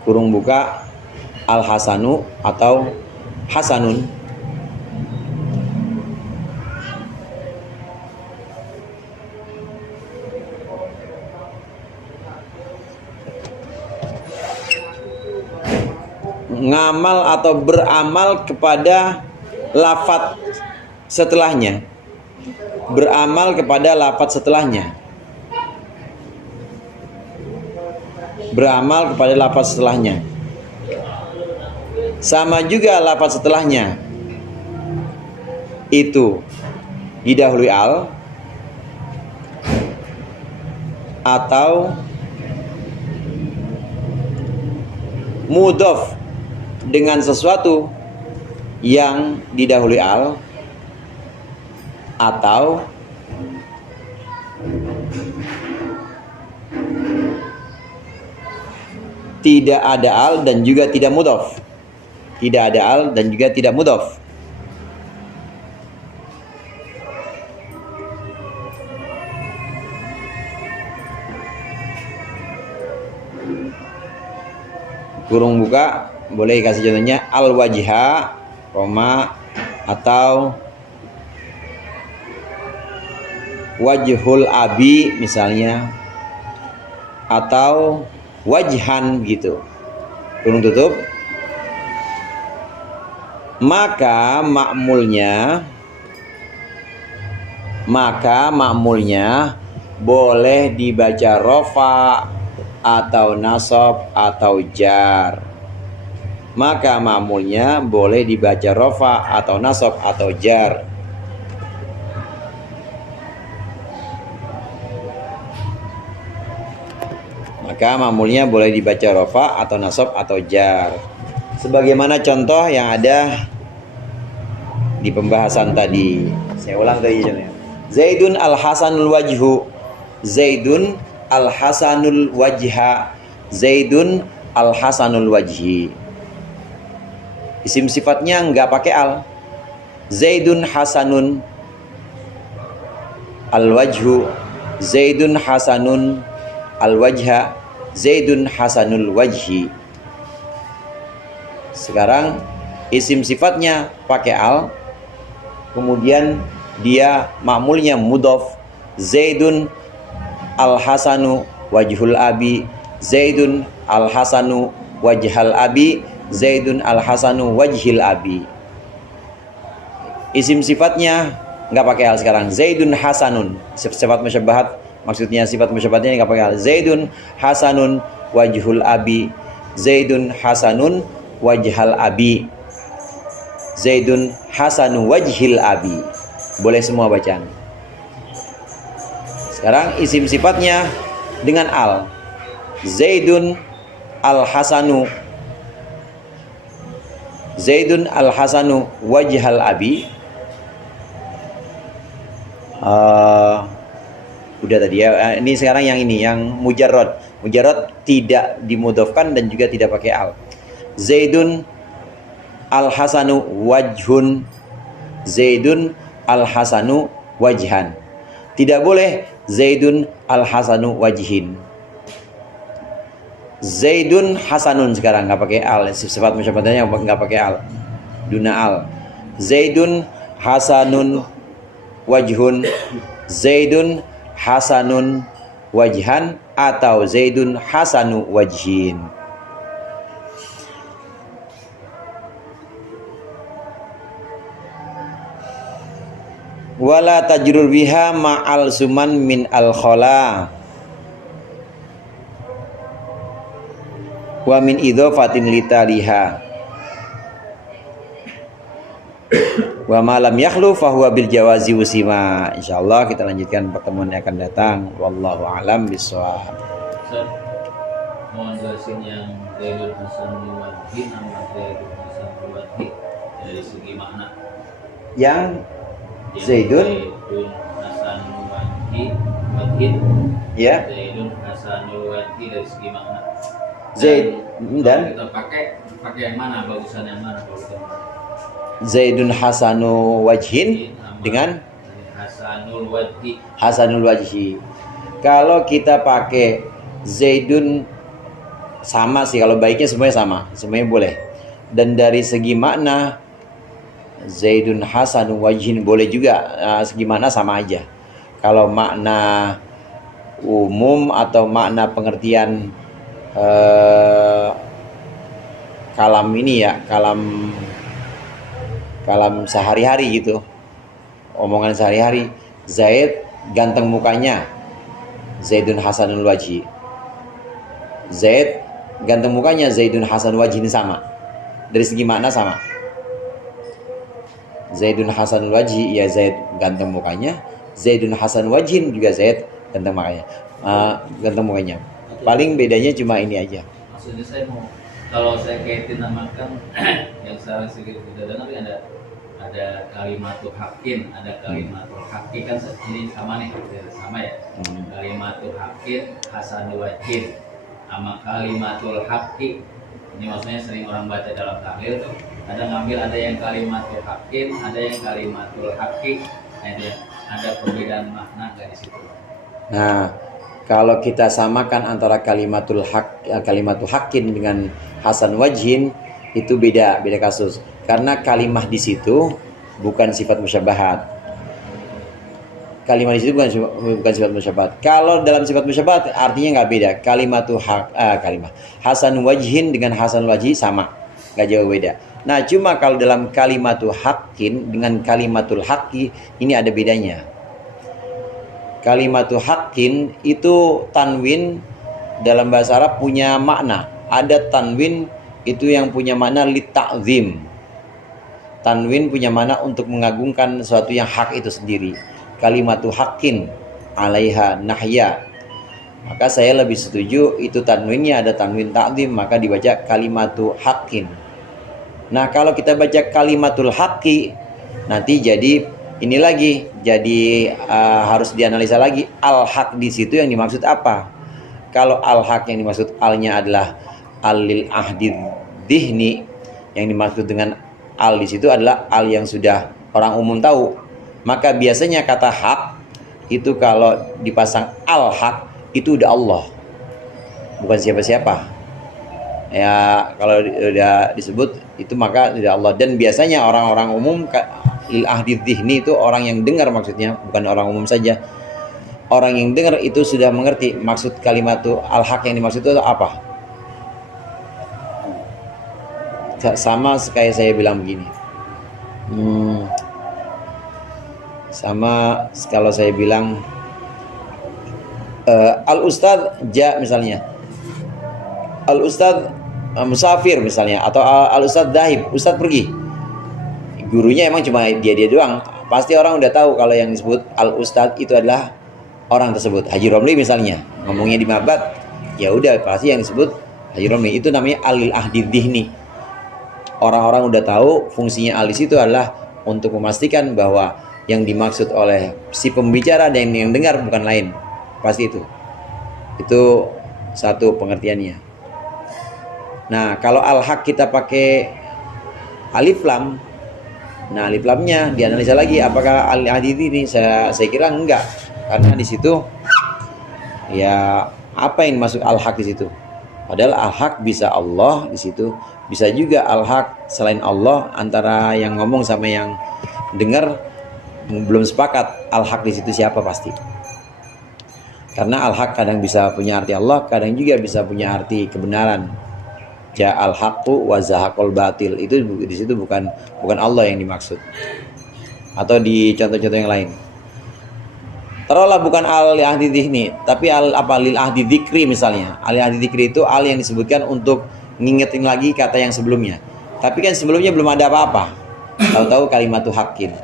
Kurung buka al-hasanu atau hasanun. Ngamal atau beramal kepada lafaz setelahnya, beramal kepada lafaz setelahnya, beramal kepada lafaz setelahnya. Sama juga lafaz setelahnya itu didahului al atau mudhof dengan sesuatu yang didahului al, atau tidak ada al dan juga tidak mudhof. Tidak ada al dan juga tidak mudhof. Kurung buka boleh kasih contohnya al wajha koma atau wajhul abi misalnya, atau wajhan gitu. Kurung tutup. Maka makmulnya boleh dibaca rofa atau nasab atau jar. Maka ma'mulnya boleh dibaca rofa atau nasab atau jar. Maka ma'mulnya boleh dibaca rofa atau nasab atau jar. Sebagaimana contoh yang ada di pembahasan tadi. Saya ulang tadi contohnya. Zaidun al-hasanul wajhu, Zaidun al-hasanul wajha, Zaidun al-hasanul wajhi. Isim sifatnya nggak pakai al. Zaidun hasanun al-wajhu, Zaidun hasanun al-wajha, Zaidun hasanul wajhi. Sekarang isim sifatnya pakai al, kemudian dia ma'mulnya mudhof. Zaidun al-hasanu wajhul abi, Zaidun al-hasanu wajhal abi, Zaidun al-hasanu wajhil abi. Isim sifatnya nggak pakai al sekarang. Zaidun hasanun, sifat musyabbahat, maksudnya sifat musyabbahatnya nggak pakai al. Zaidun hasanun wajhul abi, Zaidun hasanun wajhal abi, Zaidun hasanu wajhil abi. boleh semua bacaan. Sekarang isim sifatnya dengan al. Zaidun al-Hasanu. Zaidun al-Hasanu wajhal abi. Udah tadi ya. Ini sekarang yang ini, yang mujarrad. Mujarrad tidak dimudhofkan dan juga tidak pakai al. Zaidun al-Hasanu wajhun. Zaidun al-Hasanu wajhan. Tidak boleh Zaidun al-Hasanu wajhin. Zaidun hasanun sekarang nggak pakai al. Sifat musyabbahnya nggak pakai al. Duna al. Zaidun hasanun wajhun. Zaidun hasanun wajhan atau Zaidun hasanu wajhin. Wala tajrur biha ma'al suman min al khala wa min idhofatin litaliha wa ma lam yakhlu fahuwa bil jawazi usima. Insyaallah kita lanjutkan pertemuan yang akan datang. Wallahu a'lam bishawab. Mohon jelasin yang Zaidul Hasan Wajhin sama Zaidul Hasan Wajhi dari segi makna. Yang Zaidun Hasan Wajhin ya, Zaidun Hasan Wajhi dari segi makna. Zaid dan kita pakai yang mana, bagusan yang mana, Zaidun hasanu wajhin dengan Hasanul Wajhi. hasanul wajhi. Kalau kita pakai Zaidun sama sih, kalau baiknya semuanya sama, semuanya boleh. Dan dari segi makna Zaidun hasanul wajhin boleh juga, segi makna sama aja. Kalau makna umum atau makna pengertian kalam ini ya, kalam sehari-hari gitu, omongan sehari-hari. Zaid ganteng mukanya, Zaidun hasanul wajhi. Zaid ganteng mukanya, Zaidun hasan wajhin, sama. Dari segi makna sama. Zaidun hasanul wajhi ya Zaid ganteng mukanya, Zaidun hasan wajhin juga Zaid ganteng mukanya. Ganteng mukanya. Paling bedanya cuma ini aja. Maksudnya saya mau, kalau saya kaitin namakan yang sekarang sedikit kita dengar ada kalimatul hakin, ada kalimatul hakin, kan ini sama nih, sama ya. Kalimatul hakin hasanul wajhin sama kalimatul hakin. Ini maksudnya sering orang baca dalam tahlil tuh, ada yang kalimatul hakin, ada yang kalimatul hakin. Nah itu ya, ada perbedaan makna dari situ. Nah, kalau kita samakan antara kalimatul hakin dengan hasan wajhin, itu beda kasus. Karena kalimah di situ bukan sifat musyabahat. Kalimat di situ bukan sifat musyabahat. Kalau dalam sifat musyabahat artinya nggak beda. Kalimah hasan wajhin dengan hasan wajhi sama, nggak jauh beda. Nah, cuma kalau dalam kalimatul hakin dengan kalimatul haqi ini ada bedanya. Kalimatul hakin itu tanwin dalam bahasa Arab punya makna. Ada tanwin itu yang punya makna litakzim. Tanwin punya makna untuk mengagungkan sesuatu yang hak itu sendiri. Kalimatu hakin alaiha nahya. Maka saya lebih setuju itu tanwinnya ada tanwin ta'zim, maka dibaca kalimatu hakin. Nah, kalau kita baca kalimatul haqi nanti jadi ini lagi, jadi harus dianalisa lagi al-haq di situ yang dimaksud apa. Kalau al-haq yang dimaksud alnya adalah al-lil ahdi dhihni, yang dimaksud dengan al di situ adalah al yang sudah orang umum tahu. Maka biasanya kata hak itu kalau dipasang al-haq itu udah Allah, bukan siapa-siapa. Ya, kalau udah disebut itu maka udah Allah. Dan biasanya orang-orang umum lil ahdi dhihni itu orang yang dengar maksudnya, bukan orang umum saja. Orang yang dengar itu sudah mengerti maksud kalimat al-haq yang dimaksud itu apa. Sama kayak saya bilang begini. Sama kalau saya bilang al-ustadz misalnya, al-ustadz musafir misalnya, atau al-ustadz dahib, ustadz pergi. Gurunya emang cuma dia doang, pasti orang udah tahu kalau yang disebut al-ustadz itu adalah orang tersebut. Haji Romli misalnya ngomongnya di Mabad, ya udah pasti yang disebut Haji Romli. Itu namanya alil ahdi dhihni. Orang-orang udah tahu fungsinya alis itu adalah untuk memastikan bahwa yang dimaksud oleh si pembicara dan yang dengar bukan lain. Pasti itu satu pengertiannya. Nah, kalau al-haq kita pakai alif lam, nah alif lamnya dianalisa lagi apakah alil ahdi ini, saya kira enggak, karena di situ ya apa yang dimaksud al-haq di situ? Padahal al-haq bisa Allah di situ, bisa juga al-haq selain Allah, antara yang ngomong sama yang dengar belum sepakat al-haq di situ siapa pasti. Karena al-haq kadang bisa punya arti Allah, kadang juga bisa punya arti kebenaran. Ja'al haqqu wa zahaqal batil, itu di situ bukan Allah yang dimaksud. Atau di contoh-contoh yang lain. Taruhlah bukan al ahdi dhihni, tapi al ahdi dzikri misalnya. Al ahdi dzikri itu al yang disebutkan untuk ngingetin lagi kata yang sebelumnya. Tapi kan sebelumnya belum ada apa-apa. Tahu-tahu kalimatu haqqin.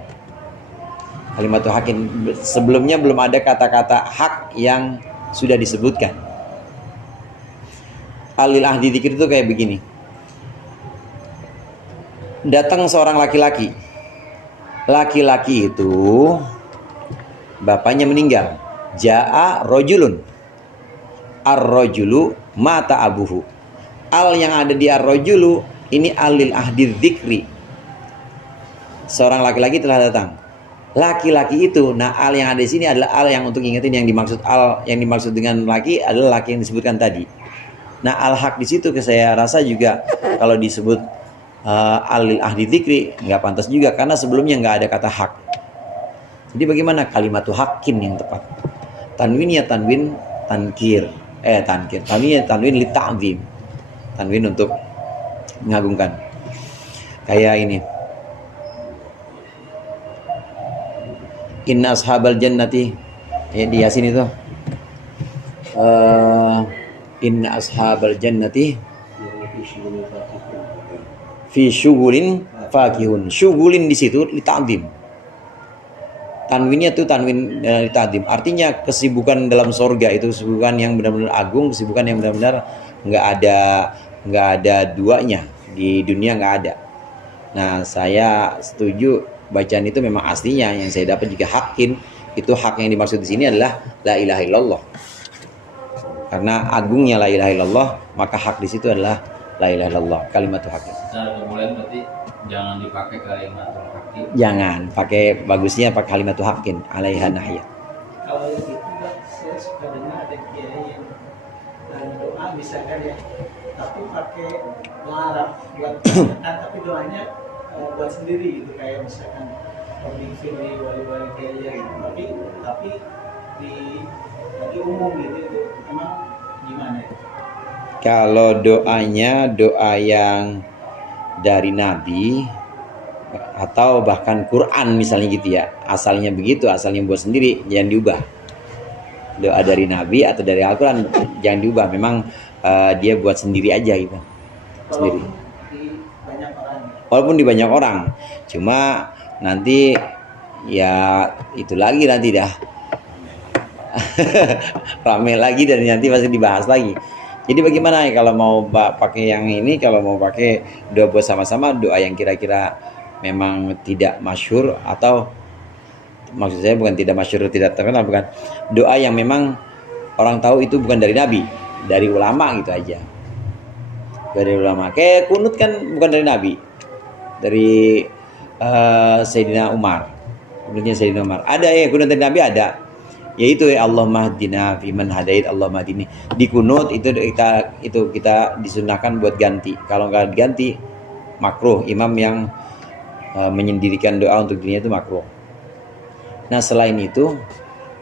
Kalimatu haqqin, sebelumnya belum ada kata-kata hak yang sudah disebutkan. Alil ahdi dzikri itu kayak begini. Datang seorang laki-laki. Laki-laki itu bapaknya meninggal. Ja'a rojulun. Ar-rojulu mata abuhu. Al yang ada di ar-rojulu ini alil ahdi dzikri. Seorang laki-laki telah datang. Laki-laki itu, nah al yang ada di sini adalah al yang untuk ingetin yang dimaksud al yang dimaksud dengan laki adalah laki yang disebutkan tadi. Nah al-haq di situ saya rasa juga kalau disebut alil ahdi dzikri nggak pantas juga, karena sebelumnya nggak ada kata hak. Jadi bagaimana kalimatu haqqin yang tepat? Tanwinnya tanwin tankir, tanwin li ta'zim, tanwin untuk mengagungkan. Kayak ini, inna ashabal jannati, di Yasin itu inna ashabal jannati fi syughulin fakihun. Syughulin di situ li ta'zim. Tanwinnya tuh tanwin li ta'zim. Artinya kesibukan dalam surga itu kesibukan yang benar-benar agung, kesibukan yang benar-benar enggak ada duanya. Di dunia enggak ada. Nah, saya setuju bacaan itu memang aslinya yang saya dapat juga haqqin. Itu hak yang dimaksud di sini adalah la ilaha illallah. Karena agungnya la ilaha illallah, maka hak di situ adalah la ilaha illallah, kalimatul haqqin. Secara kemudian berarti jangan dipakai kalimatul haqqin. Jangan, pakai bagusnya pakai kalimatul haqqin, alaiha nahya. Kalau gitu saya suka dengar ada kiai yang doa misalkan ya, tapi pakai doa Arab buat tapi doanya buat sendiri gitu, kayak misalkan Rabbi firli wali kiai gitu, tapi di umum gitu, itu emang gimana ya? Kalau doanya doa yang dari Nabi atau bahkan Quran misalnya gitu ya, asalnya begitu, asalnya buat sendiri, jangan diubah. Doa dari Nabi atau dari Al-Quran jangan diubah, memang dia buat sendiri aja gitu, sendiri. Walaupun di banyak orang, cuma nanti ya itu lagi nanti dah rame lagi dan nanti pasti dibahas lagi. Jadi bagaimana ya kalau mau pakai yang ini, kalau mau pakai doa buat sama-sama, doa yang kira-kira memang tidak masyhur, atau maksud saya bukan tidak masyhur, tidak terkenal, bukan, doa yang memang orang tahu itu bukan dari Nabi, dari ulama gitu aja, dari ulama. Kayak kunut kan bukan dari Nabi, dari Sayyidina Umar, kunutnya Sayyidina Umar. Ada ya kunut dari Nabi, ada, yaitu ya Allahumma hdina fiman hadait, Allahumma hdini. Di kunut itu kita disunahkan buat ganti. Kalau nggak diganti makruh. Imam yang menyendirikan doa untuk dirinya itu makruh. Nah selain itu,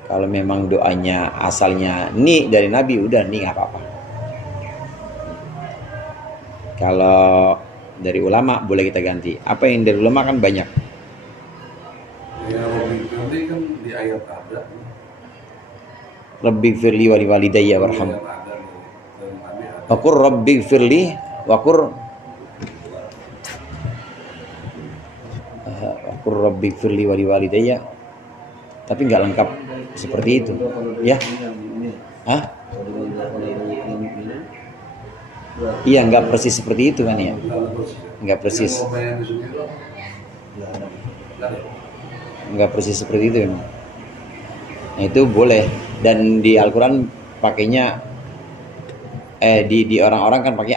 kalau memang doanya asalnya ni dari Nabi, udah ni nggak apa-apa. Kalau dari ulama boleh kita ganti. Apa yang dari ulama kan banyak. Ya, nanti kan di ayat ada. Rabbi firli wa liwalidayya warham. Waqur rabbi firli waqur Qur rabbi firli wali walidayya, tapi nggak lengkap seperti itu ya. Hah? Iya, nggak persis seperti itu kan ya, nggak persis, Yang mau bayar di sini tuh, nggak ada. nggak persis seperti itu memang. Nah, itu boleh, dan di Al-Quran pakainya di orang-orang kan pakai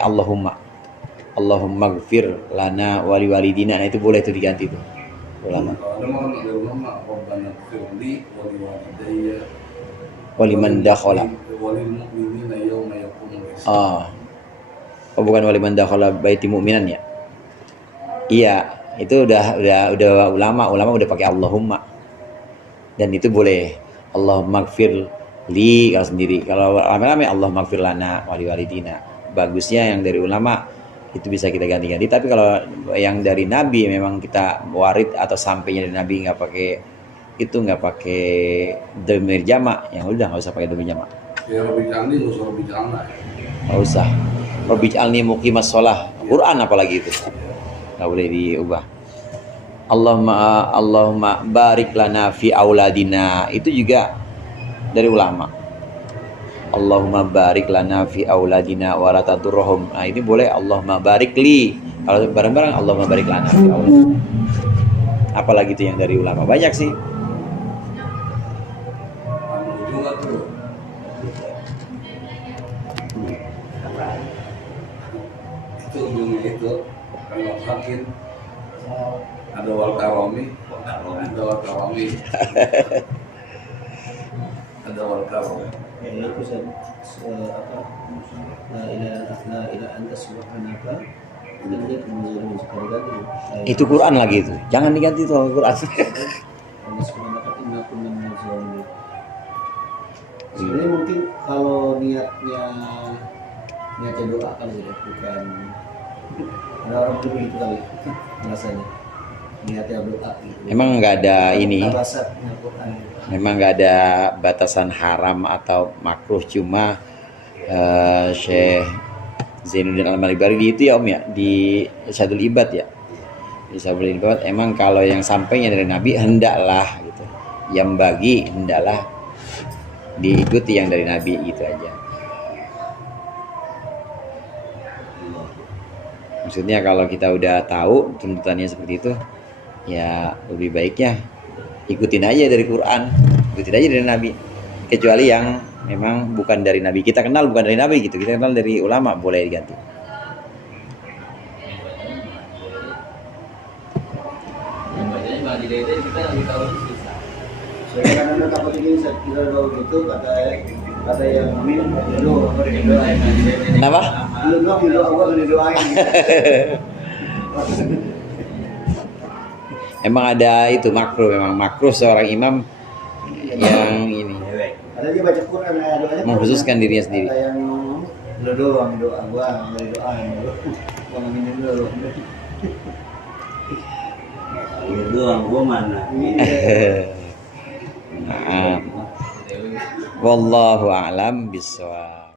Allahumma gfir lana wali walidina. Nah, itu boleh tuh diganti tuh ulama. Ada mau ada ulama Rabbana firli wali walidayya Waliman dakhala. walil mu'minina yawma yaqumul hisab. Oh, bukan waliman dakhala baiti mu'minan ya. Iya, itu udah ulama udah pakai Allahumma, dan itu boleh. Allahumma gfir li kalau sendiri, kalau rame-rame Allahumma gfir lana wali walidina. Bagusnya yang dari ulama itu bisa kita ganti-ganti, tapi kalau yang dari Nabi memang kita warid atau sampainya dari Nabi nggak pakai itu, nggak pakai dhamir jamak, yang udah nggak usah pakai dhamir jamak, Ya Rabbi Jalni, nggak usah Rabbi Jalna. nggak usah. Rabbi ij'alni muqimas shalah, Quran apalagi itu nggak boleh diubah. Allahumma barik lana fi auladina, itu juga dari ulama. Allahumma barik lana fi auladina wa la tadurruhum. Nah, ini boleh Allahumma barik li. Kalau bareng-bareng Allahumma barik lana fi auladina. Apalagi itu yang dari ulama, banyak sih. Anu juga tuh. Itu ujungnya itu kalau sakit ada wal karami, ada wal karami, ada wal karami. Ya itu apa? La ilaha anta subhanaka inni kuntu minaz zalimin. Itu Quran lagi itu. Jangan diganti itu Quran. Subhanaka inni kuntu minaz zalimin. Sebenarnya mungkin kalau niatnya doa kali ya, bukan ada orang begitu kali rasanya niatnya doa gitu. Emang nggak ada ini. Bahasanya Quran. Memang nggak ada batasan haram atau makruh, cuma Syekh Zainuddin Al-Malibari di itu ya Om ya, di Syadul Ibad ya, di Syadul Ibad, emang kalau yang sampainya dari Nabi hendaklah gitu, yang bagi hendaklah diikuti yang dari Nabi, gitu aja. Maksudnya kalau kita udah tahu tuntutannya seperti itu, ya lebih baiknya ikutin aja dari Quran, ikutin aja dari Nabi. Kecuali yang memang bukan dari Nabi, kita kenal bukan dari Nabi gitu, kita kenal dari ulama, boleh diganti. Yang bacanya malah jadi kita lebih tahu susah. Soalnya kan ada takut ini saya kira kalau gitu kata yang amin dulu berdoa. Kenapa? Lu doang doa Allah didoain. Emang ada itu makruh, memang makruh seorang imam yang ini Ada dia baca Quran doanya mengkhususkan dirinya sendiri. Ada yang lu doang doa gua didoain dulu. Gua ngomongin dulu. Lu doang, gua mana? Nah, wallahu a'lam bishawab.